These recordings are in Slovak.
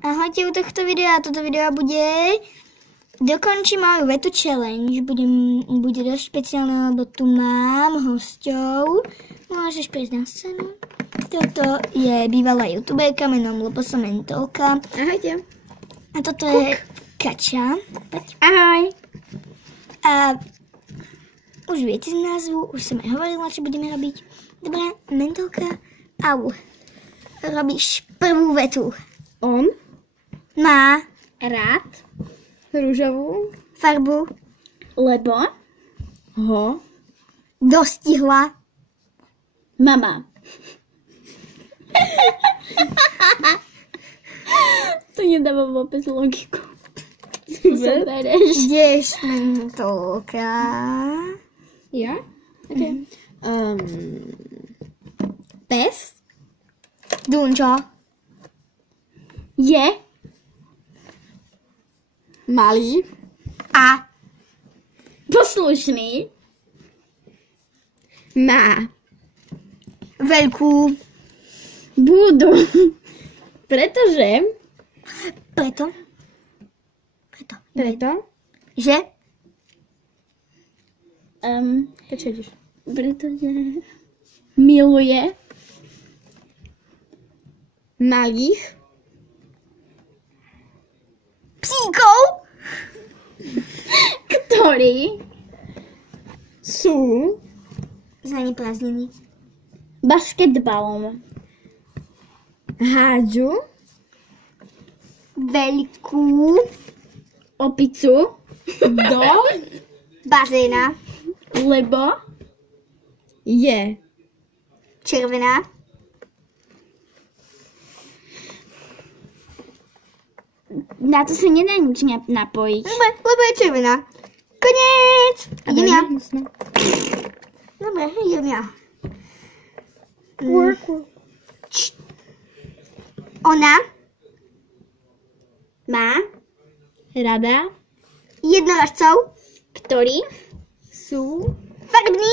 Ahojte u tohto videa. Toto video bude dokončím moju vetu challenge. Bude dosť špeciálne, lebo tu mám hosťov. Môžeš prísť na scénu. Toto je bývalá youtuberka menom Loposa Mentolka. Ahojte. A toto je Kača. Ahoj. A už viete z názvu, už som aj hovorila, čo budeme robiť. Dobre, Mentolka, au. Robíš prvú vetu. On Má rád rúžovú farbu lebo ho dostihla mama. To nedáva vôbec logiku. Ideš, Mentolka. Ja? Okay. Pes Dunčo. je malý A poslušný, má veľkú. budu, pretože Preto. Že pretože miluje malých psíkov ktorí sú zaneprázdnení. basketbalom, hádžu Veľkú opicu do bazéna. lebo je Červená. na to sa nedá nič napojiť. Lebo je červená. Koniec. Idem ja. Dobre, idem ja. Ona Má rada, jednoražcov ktorí sú farbní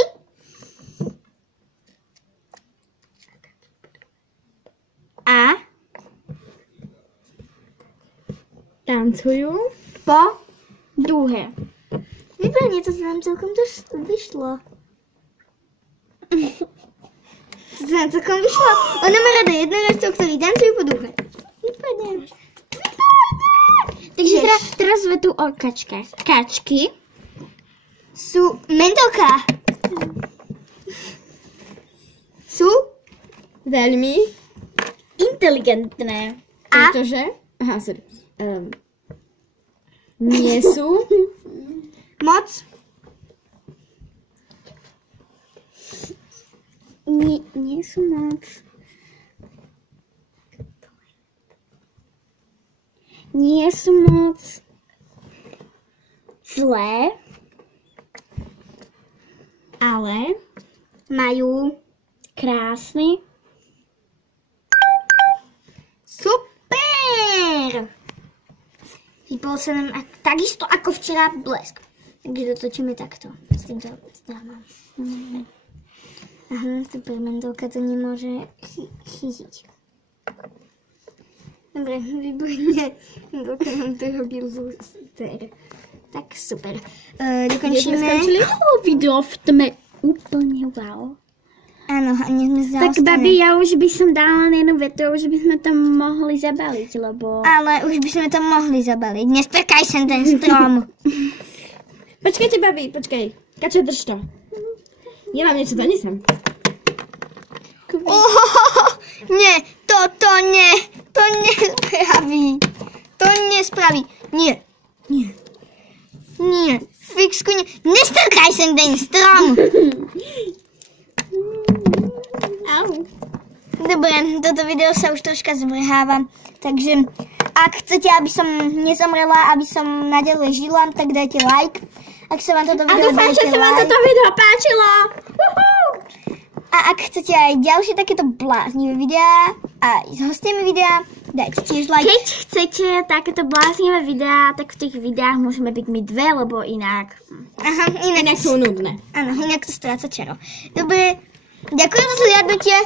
a tancujú po dúhe. Výborne, to sa nám celkom vyšlo. Ona má rada jednoražcov, ktorí tancujú po duche. Výborne. Takže teraz vetu o kačkách. Kačky Sú Mentolka. Sú veľmi inteligentné. A? Pretože nie sú moc nie sú moc zlé, ale majú krásny super. Vypol sa nám takisto ako včera blesk. Takže dotočíme takto. S týmto stránom. Aha, super, Mentolka to nemôže chytiť. Dobre, výborne. Mentolka nám to robí super. Tak super. Dokončíme. skončili video v tme úplne wow. Áno, a nech sme Tak babi, ja už by som dala na jednu vetu, už by sme to mohli zabaliť, lebo... Ale už by sme to mohli zabaliť. Nestrkaj sem ten strom. Počkajte, babi, počkaj. Kača, drž to. Ja vám niečo donesem. Nie, toto nie. To nespraví. To nespraví. Nie. Fixku nie. Nestrkaj sem ten strom. Au. Dobre, toto video sa už troška zvrháva. Takže ak chcete, aby som nezomrela, aby som naďalej žila, tak dajte like. Ak sa vám toto video dúfam, že sa vám toto video páčilo. A ak chcete aj ďalšie takéto bláznivé videá a s hostiami videá, dajte tiež like. Keď chcete takéto bláznivé videá, tak v tých videách môžeme byť my dve, lebo inak... Aha, inak sú nudné. Áno, inak to stráca čaro. Dobre, ďakujem za zhliadnutie.